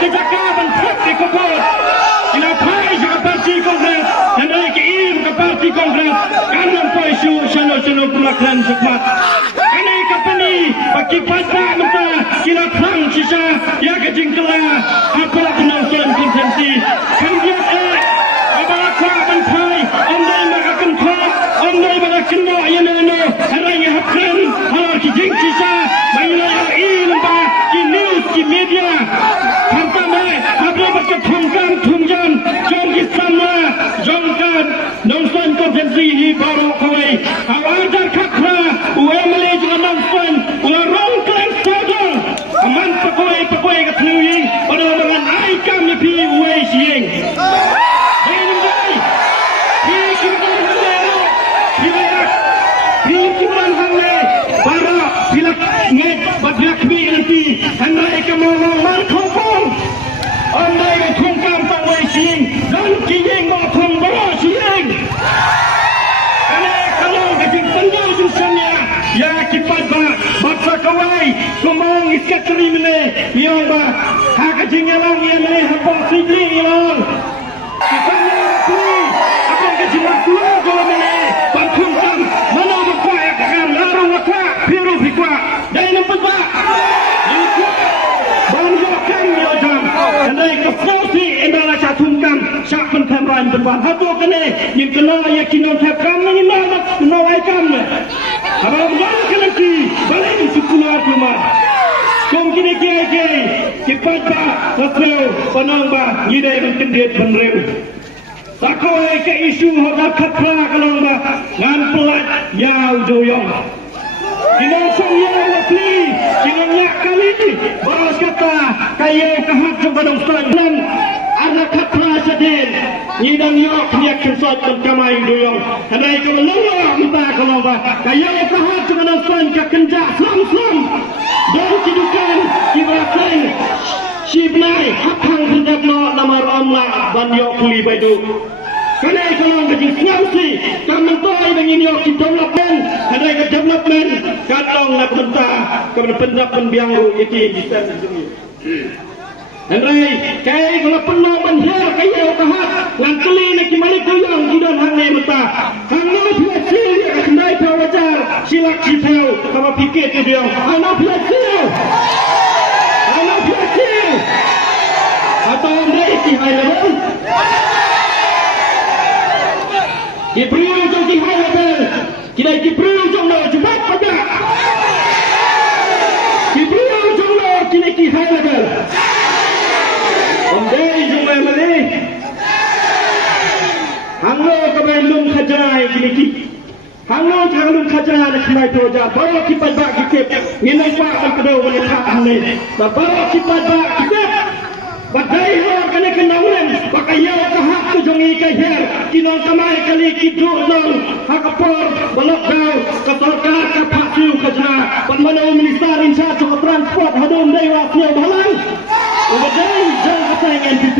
kejakaban parti kopot kila pai juga parti kongres dan naik im ke parti kongres kanan poisu sano pulakan sepat kini kapani bagi pada mata kila plang sisa ya kejingkela apalah penonton konsensi kemudian apalah kawan pai ondai makakan kau ondai makakan no ya no haranya hapkan halar kejing sisa bayilah ilmu di news di media pertama apa berketongkan tungjan jom kisama jomkan nonton konsensi ini baru kawai awajar kakra uwe melejah nonton uwe rongklan sadang aman pakoi ketuying pada dengan aikam lebih uwe sieng Andai kemana markopong, andai kongkam pangwai siang, dan kiyeng mokong bawa siang. Andai kalau kajing penjau jurusannya, ya kipat bah, baksa kawai, kumang iskat terimene, yang bah, hak kajing yalang yang mene hapong sibling yalang. Kisahnya rakui, apang kajing rakui kalau mene, bangkungkan, mana bakwa ya kakam, larang bakwa, biru bikwa, dan nampak bah. Andai kefosi endala catungkan siapkan kamera depan hatu kene yang kena yakin on tap kam ni nak nawai kam abang bang kelaki balik itu keluar rumah kom kini kiai cepat ba rasreu panang ba yidai menkendet benreu sakoi ke isu hodak khatra kalong ba ngan pelat yau doyong Inang saya wakli, inang yak kali balas kata kaya kahat jembadang dan anak katra sedin inang yok niak kesot kamai doyong andai kalau lelah minta kalau bah kaya kahat jembadang ke kenjak selam dan cidukan kibarakan sibnai hapang hendak no namar omla ban yok kuli baidu Kanai kalau kerja siapa kami tahu dengan yok development, ada ke development, kadang nak mentah, kepada pendapat biang itu bisa dijumpai. Andai kaya kalau penuh menher kaya kahat, langkali nak kemana kuyang hidup hangai mentah, hangai biasa dia kendai wajar silak cipau, kamu fikir tu dia, anak biasa, atau andai tihai level. Diberi ujung di high level, kita diberi ujung lo cepat pada. Diberi ujung lo kita di high level. Ondai jumlah mali. Hanglo kebaik lum khajai kini. Hanglo lum khajai nak kembali toja. Bawa kipat bak kita. Minum pak dan kedua boleh tak hamil. Bawa kipat bak kita. Badai ho kena kenaulan pakai yau kahak tu jongi kahir kinong kamai kali kiduk nong hakapor balok dau katorka kapasiu kajna panmano minister insya transport hadum dai wasio balang badai jang katang NPP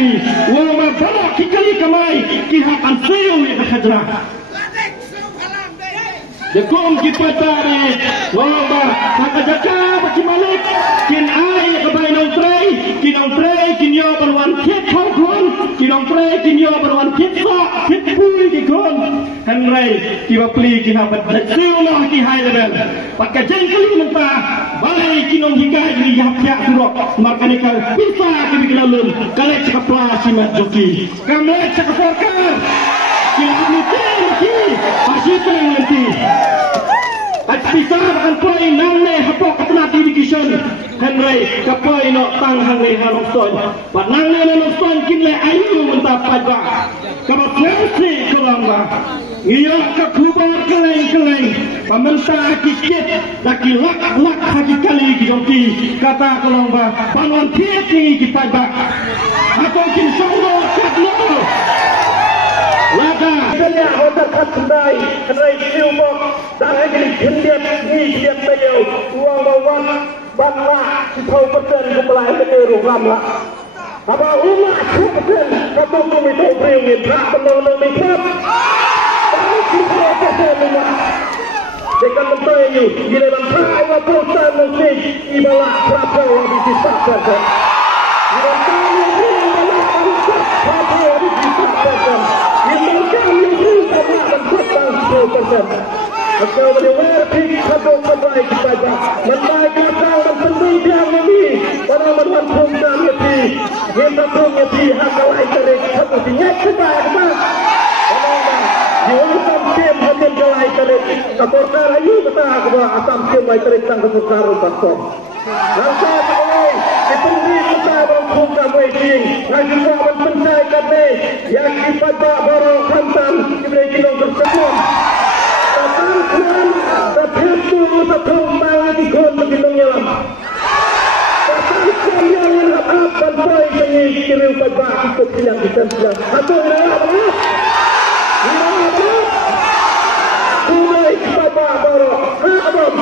wa ma balok kikali kamai kihak ansiu ya kajna Jakom kita tadi, wamba hakajaka baki malik, kin ai kebaik nong tray, kin yo berwan kit kongkon, kin yo berwan kit sa, kit pui kikon, henry kiba pli kin habat siulah ki high level, pakai jengkeli mentah, balai kinong hingga di yapyak surok, markanikal bisa kibikilalun, kalek cakaplah simat joki, kamlek cakaporkan. Masih tenang nanti. Aspisa akan play nangne hapok ketenat education. Henry kapai no tang hangne hanokson. Panangne hanokson kinle ayu mentapa ba. Kabat Chelsea kelamba. Iyo kakubar keleng. Pemerintah kikit laki lak haki kali gijoki. Kata kelamba panuan tiati kita ba. Atau kin songgo katlo. Laka kaya hotel katundai kenai siumok dan lagi hendiat ni hendiat tayo uang bawan banla sipau peten kepala hendiru ramla apa umat peten kapung komite bringin rak penolong mikap tapi sipau peten lima dekat mentoyu gila bangsa wa perusahaan musik ibalah prabowo di sisa saja Atau mendengar tik satu kebaik saja. Menbaik kata dan penting dia ini. Pada menuan program ini, kita punya pihak kalai terik satu sinyal kebaik mas. Jiwasam kem hasil kalai terik. Kaporkar ayu kata akba asam kem kalai terik sang keporkar pastor. Langkah sebagai dipendiri kita dalam program waiting. Najwa menpencai kami yang dipada barang hantam diberi kilong tersebut. Tetapi tertentu setelah dikon begitu nyelam. Tetapi yang apa sampai ini kirim pada ikut silang kita silang. Atau apa? Mulai pada barang hantam.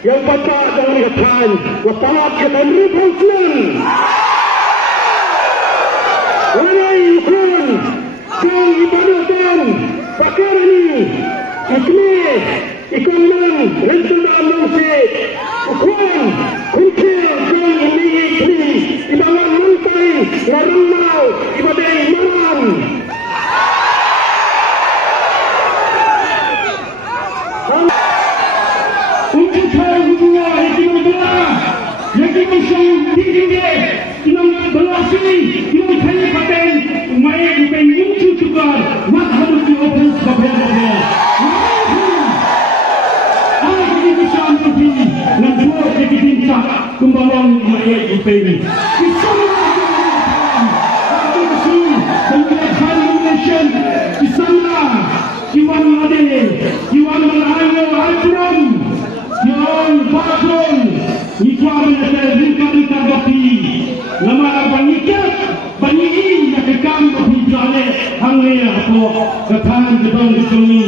yang baca dengan katakan wasalat kita ributkan walai ukun dan ibadatan pakar ini ikni ikanan rentan manusia ukun kunci dan ini ikni ibawan mantai ngaranau ibadah iman Kumbalang mayat upeni. Di sana, Iwan Madin, Iwan Malayo, Alpuram, Iwan Bakun, Iwan Rika Bapi, nama banyikat, banyi yang kekam Bapi jale, hangnya apa ketan gedong gedongi,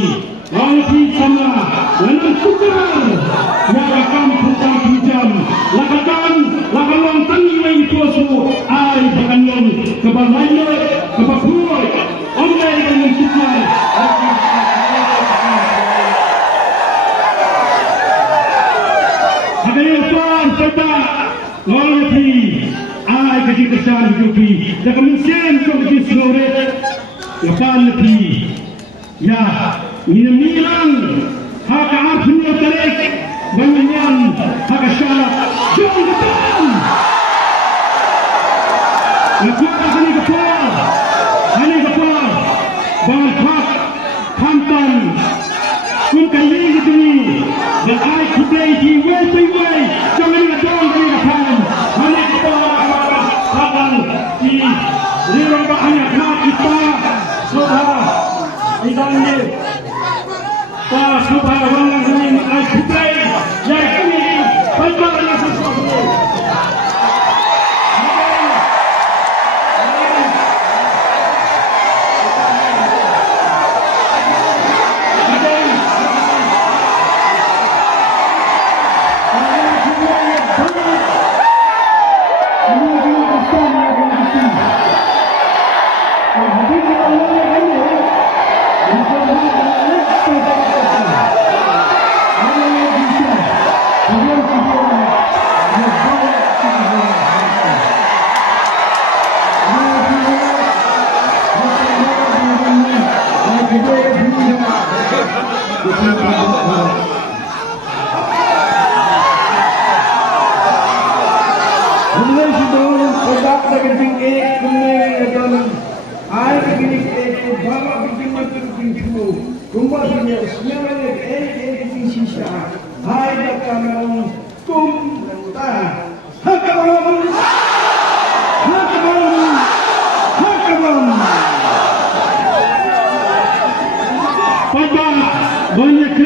walaupun sama, lanang sukar, yang akan putar pujam, lakakan tangi main kuasu, ay bakanyon, kebalanya, kebakuy, online dengan sukar. Hadapan serta loyalty, ay kecil kesan hidupi, dan kemensian kecil selore, lepas lebih, ya, minum hak artinya tarik, banyak hak syarat, jom depan. Lepas ini kepala, bangkat, hantam, kumkan ini demi, dan ay kudai di way, jangan ngadong dari depan. Ini kepala, kawan di lirang banyak nak kita, saudara, idangnya. Pas lupa orang ini ay kudai, yang ini banyak sesuatu.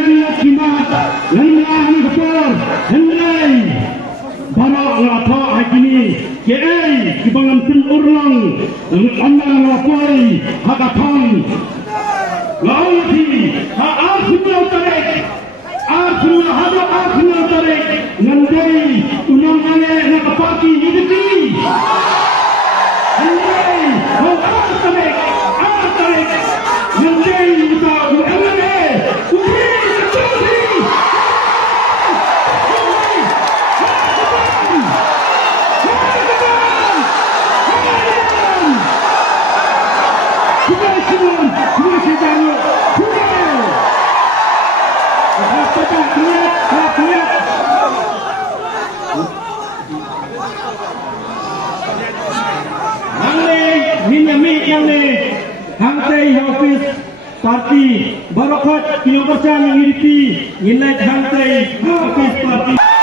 kimat lengan betul hendai barak lapor hakini kiai kibangan penurang amang lapoi hadapan lauti arsenal tarik arsenal hado arsenal tarik ngandai unang ane nak parti hidupi hendai tarik ngandai kita UMNA Parti Barokat Kini Persan yang hidupi Nilai Hantai Hafiz Parti